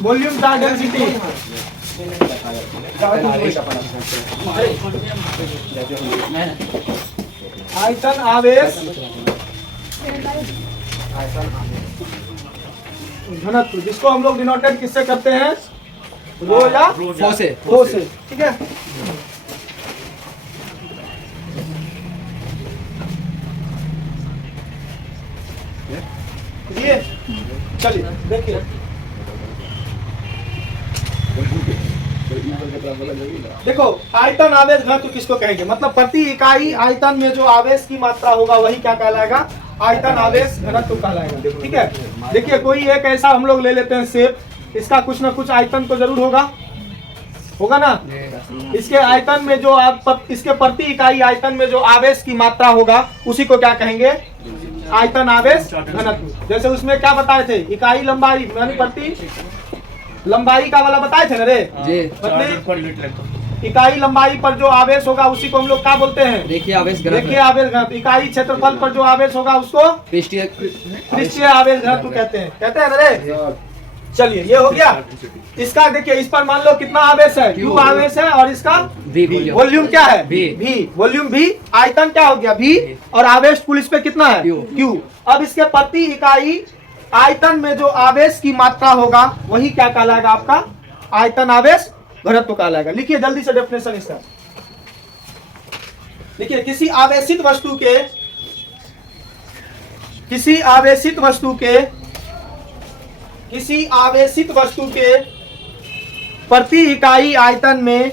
Volume charge density आयतन आवेश घनत्व, जिसको हम लोग डिनोटेड किससे करते हैं, रो या फो से, ठीक है। ये चलिए देखिए, देखो आयतन आवेश घनत्व किसको कहेंगे, मतलब प्रति इकाई आयतन में जो आवेश की मात्रा होगा वही क्या कहलाएगा, आयतन आवेश घनत्व कहलाएगा, ठीक है। देखिए कोई एक ऐसा हम लोग ले लेते हैं शेप, इसका कुछ ना कुछ आयतन तो जरूर होगा ना। इसके आयतन में जो इसके प्रति इकाई आयतन में जो आवेश की मात्रा होगा उसी को क्या कहेंगे, आयतन आवेश घनत्व। जैसे उसमें क्या बताए थे, इकाई लंबाई यानी प्रति लंबाई का वाला बताए थे ना रे, मतलब इकाई लंबाई पर जो आवेश होगा उसी को हम लोग क्या बोलते हैं, रेखीय आवेश घनत्व। इकाई क्षेत्रफल पर जो आवेश होगा उसको पृष्ठीय आवेश घनत्व कहते हैं ना रे। चलिए ये हो गया। इसका देखिए, इस पर मान लो कितना आवेश है, Q आवेश है, और इसका वॉल्यूम क्या है, V वॉल्यूम V, आयतन क्या हो गया V, और आवेश कुल इस पे कितना है Q। अब इसके प्रति इकाई आयतन में जो आवेश की मात्रा होगा वही क्या कहलाएगा, आपका आयतन आवेश घनत्व कहलाएगा। लिखिए जल्दी से डेफिनेशन इसका। देखिए किसी आवेशित वस्तु के प्रति इकाई आयतन में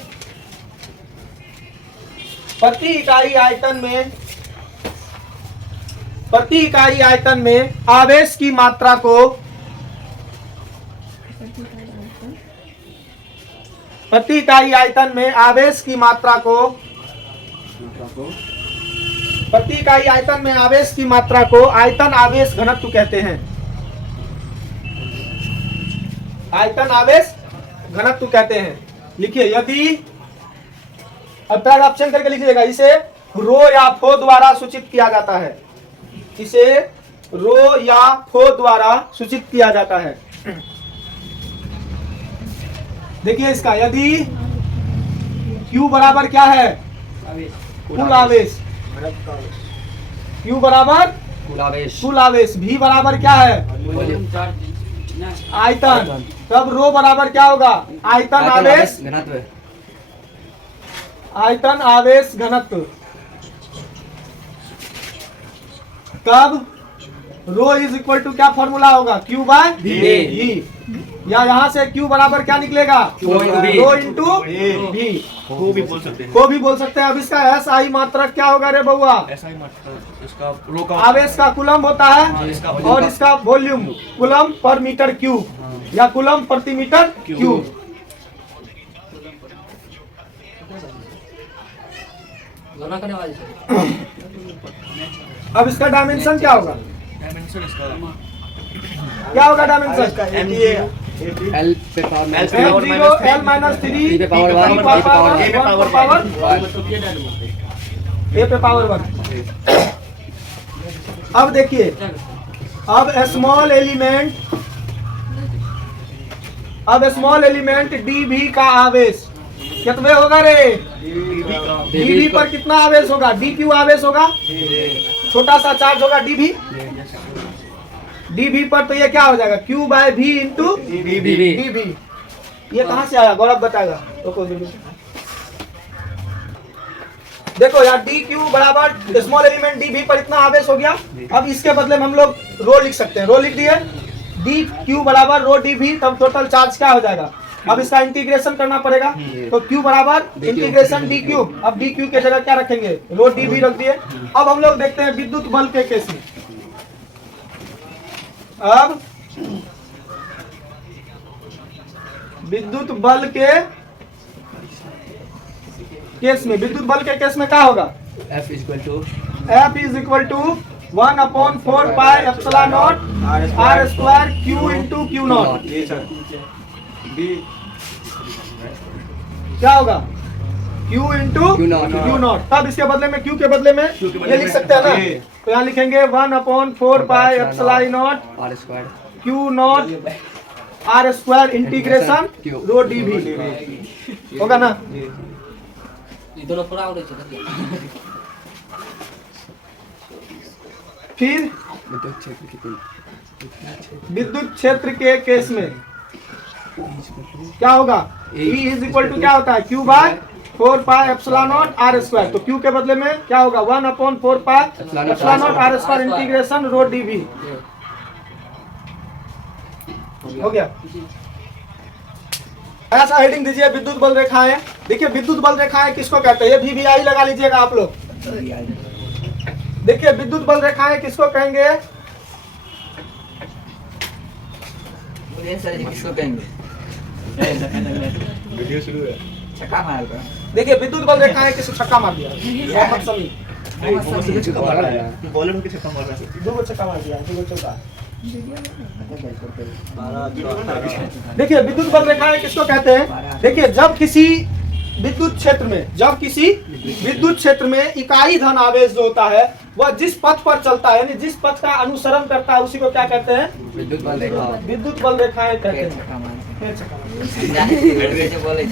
आवेश की मात्रा को आयतन आवेश घनत्व कहते हैं, आयतन आवेश घनत्व कहते हैं। लिखिए यदि, अब थर्ड ऑप्शन करके लिखिएगा, इसे रो या फो द्वारा सूचित किया जाता है, इसे रो या फो द्वारा सूचित किया जाता है। देखिए इसका, यदि Q बराबर क्या है, कुल आवेश, Q बराबर कुल आवेश, V बराबर क्या है, आयतन, तब रो बराबर क्या होगा, आयतन आवेश घनत्व। कब रो इज इक्वल टू क्या फॉर्मूला होगा, Q बाय V, या यहाँ से Q बराबर क्या निकलेगा, रो इंटू V, को भी बोल सकते हैं। अब इसका SI मात्रक क्या होगा रे बउआ, आवेश का कूलम होता है, और इसका volume coulomb per metre cube, या कूलम प्रति मीटर क्यूब। अब इसका डायमेंशन क्या होगा, डायमेंशन L पे पावर L माइनस 3 पे पावर 1 A पे पावर 1। अब देखिए, अब स्मॉल एलिमेंट dV का आवेश कितने होगा रे, dV पर कितना आवेश होगा, dQ आवेश होगा, छोटा सा चार्ज होगा dV पर, तो ये क्या हो जाएगा, Q by V into dV। ये कहाँ से आया, गौरव बताएगा। देखो यार, dQ बराबर स्मॉल एलिमेंट dV पर इतना आवेश हो गया। अब इसके बदले में हम लोग रो लिख सकते हैं, रो लिख दिए, dQ बराबर रो dV, तब टोटल चार्ज क्या हो जाएगा। अब इसका इंटीग्रेशन करना पड़ेगा, तो Q बराबर इंटीग्रेशन dQ। अब dQ के जगह क्या रखेंगे, रो dV रख दिए। अब हम लोग देखते हैं विद्युत बल के केस में। अब विद्युत बल के केस में क्या होगा, F is equal to 1/4 pi epsilon not R square Q into Q not. क्या होगा, Q इंटू क्यू नॉट। तब इसके बदले में Q के बदले में ये लिख सकते हैं ना, तो यहाँ लिखेंगे 1/4 pi epsilon not Q not R square integration rho dV होगा ना। फिर विद्युत क्षेत्र के केस में क्या होगा, E इज इक्वल टू क्या होता है Q/4 pi epsilon not R square. तो Q के बदले में क्या होगा 1/4 pi epsilon not R square integration rho dV हो गया। ऐसा हेडिंग दीजिए विद्युत बल रेखाएं। देखिए विद्युत बल रेखाएं किसको कहते हैं, ये VBI लगा लीजिएगा आप लोग। देखिए विद्युत बल रेखाएं किसको कहेंगे, किसको कहेंगे? वीडियो शुरू है। छक्का मार रहा देखिए विद्युत बल रेखाएं किसको छक्का मार दिया, मोहम्मद शमी बॉलर होकर छक्का मार रहा है। 2 छक्का मार दिया, 2 चौका। देखिए विद्युत बल रेखाएं किसको कहते हैं, देखिए जब किसी विद्युत क्षेत्र में इकाई धन आवेश जो होता है वह जिस पथ पर चलता है, यानी जिस पथ का अनुसरण करता है उसी को क्या कहते हैं, विद्युत बल रेखा। विद्युत बल रेखाएं कहते हैं। छक्का मार फिर छक्का मार। कैसे बोले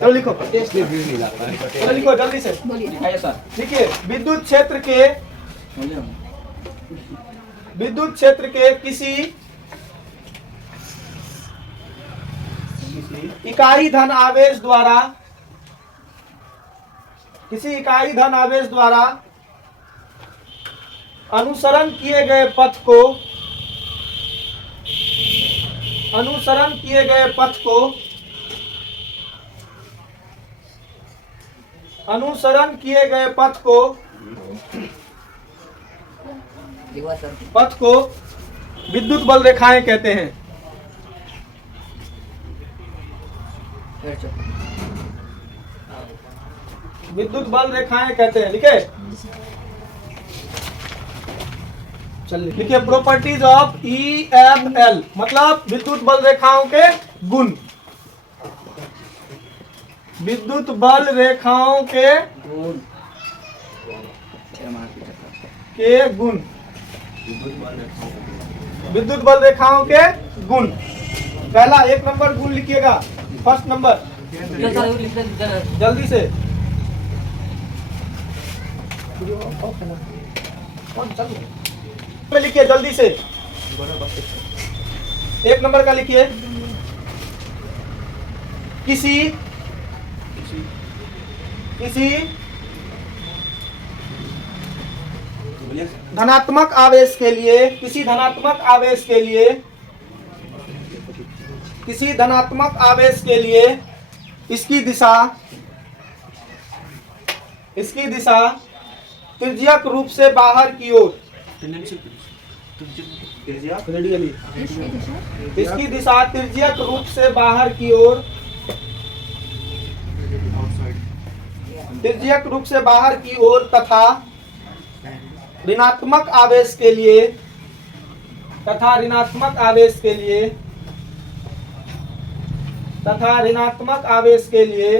चलो लिखो, चलो लिखो जल्दी से। दिखाइए सर। देखिए विद्युत क्षेत्र के किसी इकाई धन आवेश द्वारा अनुसरण किए गए पथ को विद्युत बल रेखाएं कहते हैं। विद्युत बल रेखाएं कहते हैं, लिखे। चलिए लिखिए प्रॉपर्टीज ऑफ EFL, मतलब विद्युत बल रेखाओं के गुण। विद्युत बल रेखाओं के गुण, विद्युत बल रेखाओं के गुण। पहला 1 नंबर गुण लिखिएगा, फर्स्ट नंबर जल्दी से। लिखिए जल्दी से, 1 नंबर का लिखिए, किसी धनात्मक आवेश के लिए इसकी दिशा तिर्यक रूप से बाहर की ओर, इसकी दिशा तिर्यक रूप से बाहर की ओर तथा ऋणात्मक आवेश के लिए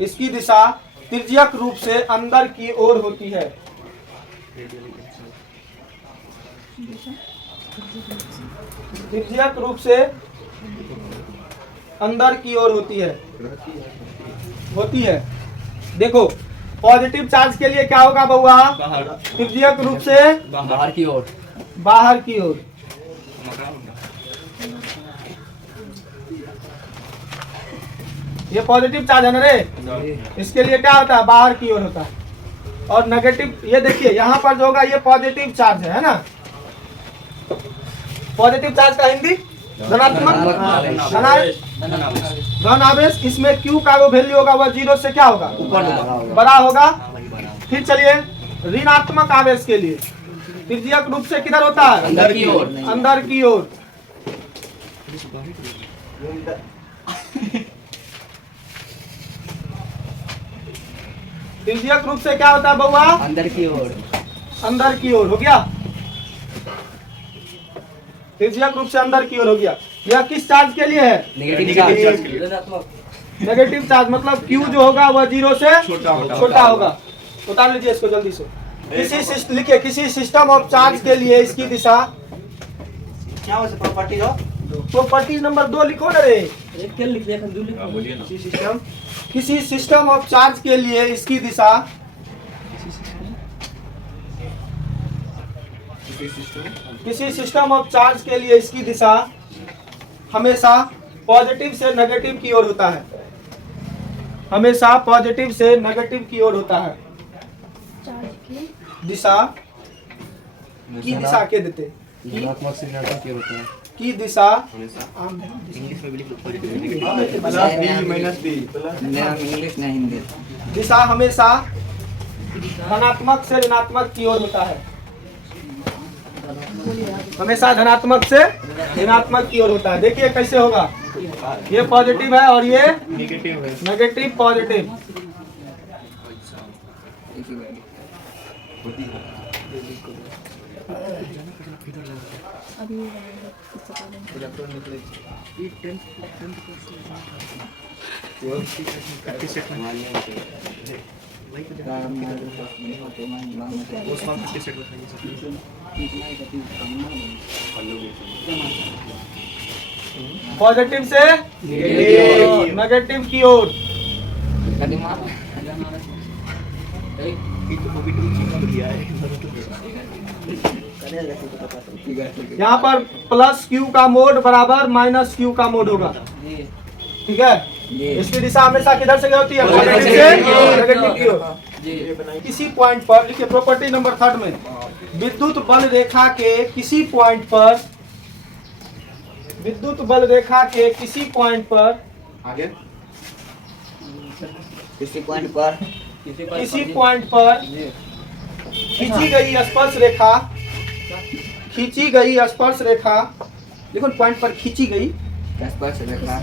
इसकी दिशा तिर्यक रूप से अंदर की ओर होती है। तिर्यक रूप से अंदर की ओर होती है। देखो पॉजिटिव चार्ज के लिए क्या होगा बउआ, तिर्यक रूप से बाहर की ओर। ये पॉजिटिव चार्ज है ना रे, इसके लिए क्या होता है, बाहर की ओर होता है। और नेगेटिव, ये देखिए यहाँ पर जो होगा ये पॉजिटिव चार्ज है ना। पॉजिटिव चार्ज का हिंदी धनात्मक धन आवेश। इसमें Q का वो वैल्यू होगा वह 0 से क्या होगा, बड़ा होगा। फिर चलिए ऋणात्मक आवेश के लिए तिर्यक रूप से किधर होता है, अंदर की ओर। तिर्यक रूप से क्या होता है बउआ, अंदर की ओर हो गया। त्रिज्यक रूप से अंदर की ओर हो गया। यह किस चार्ज के लिए है? नेगेटिव चार्ज, मतलब Q जो होगा वह 0 से छोटा होगा। उतार लीजिए इसको जल्दी से। लिखिए किसी सिस्टम ऑफ चार्ज के लिए इसकी दिशा, क्या हो प्रॉपर्टी हो? प्रॉपर्टी नंबर 2 लिखो ना रे। किसी सिस्टम ऑफ चार्ज के लिए इसकी दिशा किसी सिस्टम ऑफ चार्ज के लिए इसकी दिशा हमेशा पॉजिटिव से नेगेटिव की ओर होता है। हमेशा पॉजिटिव से नेगेटिव की ओर होता है। दिशा की दिशा के देते धनात्मक से ऋणात्मक की ओर होता है। की दिशा इंग्लिश में भी लिखो मेरा इंग्लिश नहीं हिंदी। दिशा हमेशा धनात्मक से ऋणात्मक की ओर होता है। हमेशा धनात्मक से ऋणात्मक की ओर होता है। देखिए कैसे होगा, ये पॉजिटिव है और ये नेगेटिव है। Negative positive. पॉजिटिव से नेगेटिव की ओर। यहाँ पर प्लस Q का मोड बराबर माइनस Q का मोड होगा। ठीक है, इसकी दिशा हमेशा किधर से होती है? पॉजिटिव से नेगेटिव की ओर। किसी पॉइंट पर लिखिए प्रॉपर्टी नंबर 3 में, विद्युत बल रेखा के किसी पॉइंट पर, विद्युत बल रेखा के किसी पॉइंट पर, आगे किसी पॉइंट पर खींची गई स्पर्श रेखा, खींची गई स्पर्श रेखा, देखो पॉइंट पर खींची गई स्पर्श रेखा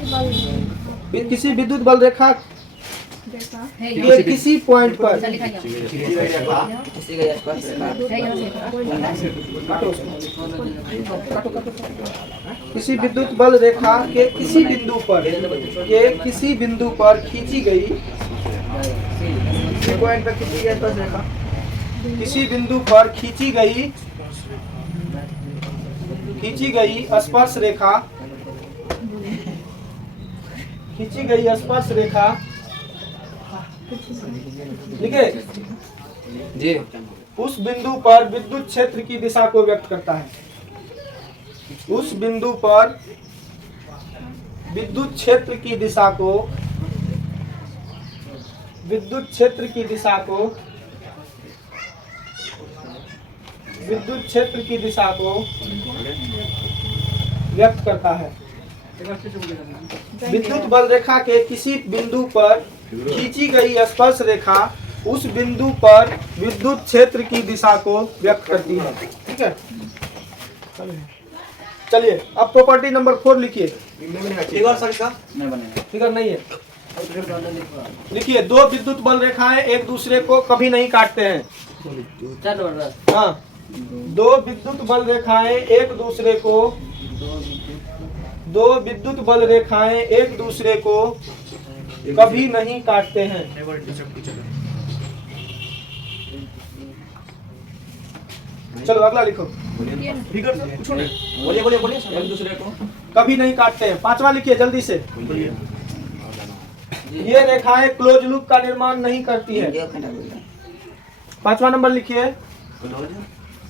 किसी विद्युत बल रेखा के किसी पॉइंट पर, किसी का स्पर्श रेखा किसी विद्युत बल रेखा के किसी बिंदु पर खींची गई, किसी पॉइंट पर खींची गई स्पर्श रेखा, किसी बिंदु पर खींची गई स्पर्श रेखा, खींची गई स्पर्श रेखा, ठीक है जी। उस बिंदु पर विद्युत क्षेत्र की दिशा को व्यक्त करता है। उस बिंदु पर विद्युत क्षेत्र की दिशा को, विद्युत क्षेत्र की दिशा को, विद्युत क्षेत्र की दिशा को व्यक्त करता है। विद्युत बल रेखा के किसी बिंदु पर खींची गई स्पर्श रेखा उस बिंदु पर विद्युत क्षेत्र की दिशा को व्यक्त करती है। ठीक है, चलिए अब प्रॉपर्टी नंबर 4 लिखिए। नहीं बनेगा। फिगर नहीं है, लिखिए दो विद्युत बल रेखाएं एक दूसरे को कभी नहीं काटते हैं। हाँ, दो विद्युत बल रेखाएं एक दूसरे को, दो विद्युत बल रेखाएं एक दूसरे को कभी नहीं काटते हैं। चलो अगला लिखो। बोलिए एक दूसरे को कभी नहीं काटते हैं। 5वां लिखिए जल्दी से। ये रेखाएं क्लोज लूप का निर्माण नहीं करती है। 5वां नंबर लिखिए।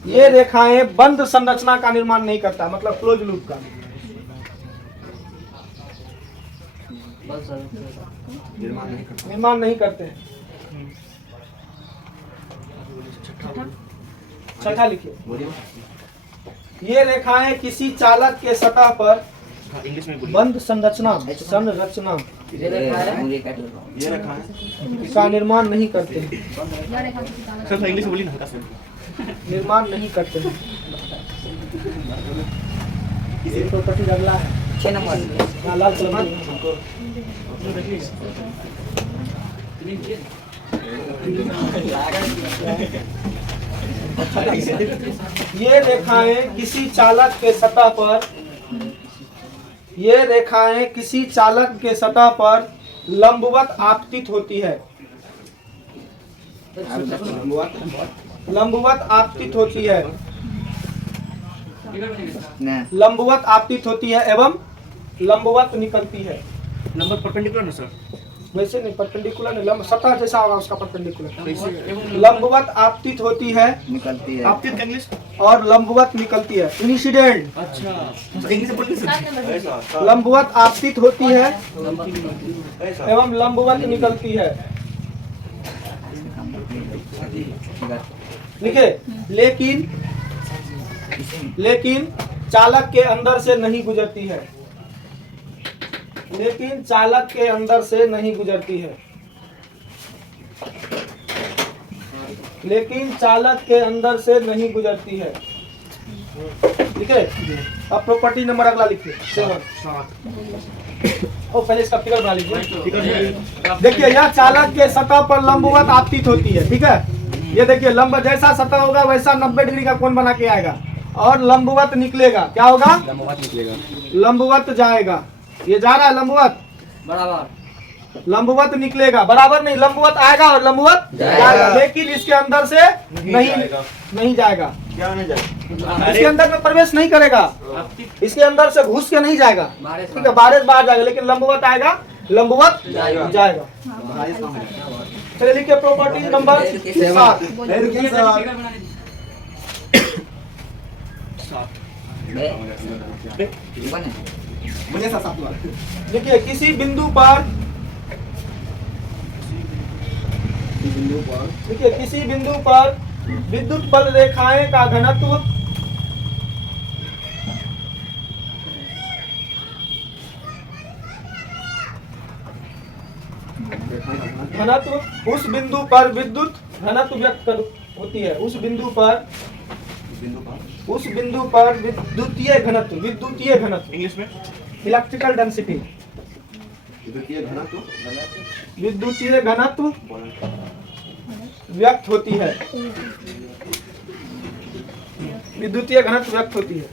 ये रेखाएं बंद संरचना का निर्माण नहीं करता, मतलब क्लोज लूप का निर्माण नहीं करते हैं। 6ठा लिखिए। ये रेखाएं किसी चालक के सतह पर बंद संरचना का निर्माण नहीं करते, इंग्लिश बोली ना निर्माण नहीं करते। ये प्रॉपर्टी अगला है 6 नंबर। हाँ, लाल कलर ये रेखाएं किसी चालक के सतह पर, ये रेखाएं किसी चालक के सतह पर लंबवत आपतित होती है, लंबवत आपतित होती है, लंबवत आपतित होती है एवं लंबवत निकलती है। नंबर परपेंडिकुलर ना सर? वैसे नहीं, परपेंडिकुलर नहीं, लंब सतह जैसा होगा उसका परपेंडिकुलर। लंबवत आपतित होती है, निकलती है। आपतित इंग्लिश? और लंबवत निकलती है। इंसिडेंट अच्छा, इंग्लिश में बोलिए सर। ऐसा लंबवत आपतित होती है ऐसा एवं लंबवत निकलती है। लिखे, लेकिन चालक के अंदर से नहीं गुजरती है, लेकिन चालक के अंदर से नहीं गुजरती है, लेकिन चालक के अंदर से नहीं गुजरती है। ठीक है, अब प्रॉपर्टी नंबर अगला लिखिए 7। और पहले इसका फिगर बना लीजिए। देखिए, यह चालक के सतह पर लंबवत आपतित होती है। ठीक है, ये देखिए, लंब जैसा सतह होगा वैसा 90 डिग्री का कोण बना के आएगा और लंबवत निकलेगा। क्या होगा? लंबवत निकलेगा। लंबवत जाएगा। ये जा रहा है लंबवत, बराबर लंबवत निकलेगा, बराबर नहीं, लंबवत आएगा और लंबवत जाएगा, लेकिन इसके अंदर से नहीं जाएगा, क्या नहीं जाए? इसके अंदर में प्रवेश नहीं करेगा, इसके अंदर से घुस के नहीं जाएगा। ठीक है, बारिश बाहर जाएगा, लेकिन लंबवत आएगा, लंबवत जाएगा। चलिए लिखिए प्रॉपर्टी नंबर 7। देखिए, किसी बिंदु पर, देखिए किसी बिंदु पर विद्युत बल रेखाएं का घनत्व उस बिंदु पर विद्युत घनत्व व्यक्त होती है। उस बिंदु पर विद्युतीय घनत्व इंग्लिश में? इलेक्ट्रिकल डेंसिटी, विद्युतीय घनत्व व्यक्त होती है, विद्युतीय घनत्व व्यक्त होती है।